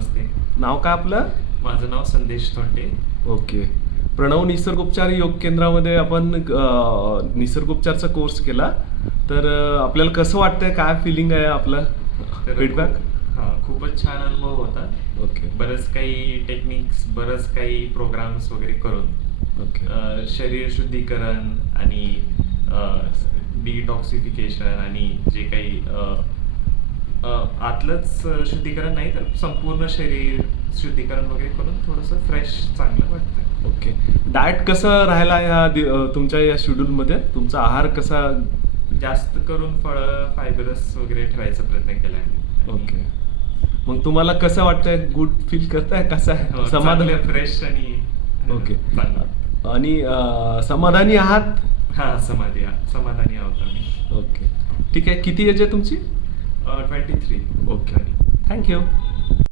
नमस्ते. नाव काय आपलं? माझं नाव संदेश तोंडे. ओके. प्रणव निसर्गोपचार योग केंद्रामध्ये आपण निसर्गोपचारचा कोर्स केला. तर आपल्याला कसं वाटतंय? काय फिलिंग आहे आपलं? फीडबॅक हा खूपच छान अनुभव होता. ओके. बरंच काही टेक्निक्स बरंच काही प्रोग्राम्स वगैरे करून ओके. शरीर शुद्धीकरण आणि डिटॉक्सिफिकेशन आणि जे काही आतलंच शुद्धीकरण नाही तर संपूर्ण शरीर शुद्धीकरण वगैरे करून थोडंसं फ्रेश चांगलं वाटतं ओके. डाएट कसं राहिला ह्या तुमच्या या शेड्यूलमध्ये तुमचा आहार कसा जास्त करून फळं फायबरस वगैरे ठेवायचा प्रयत्न केला आहे? ओके. मग तुम्हाला कसं वाटतंय? गुड फील करताय? कसं आहे? समाधान फ्रेश आणि ओके. आणि समाधानी आहात? हा समाधी समाधानी आहोत आम्ही. ओके. ठीक आहे. किती एज आहे तुमची? uh, 23. Okay. Thank you.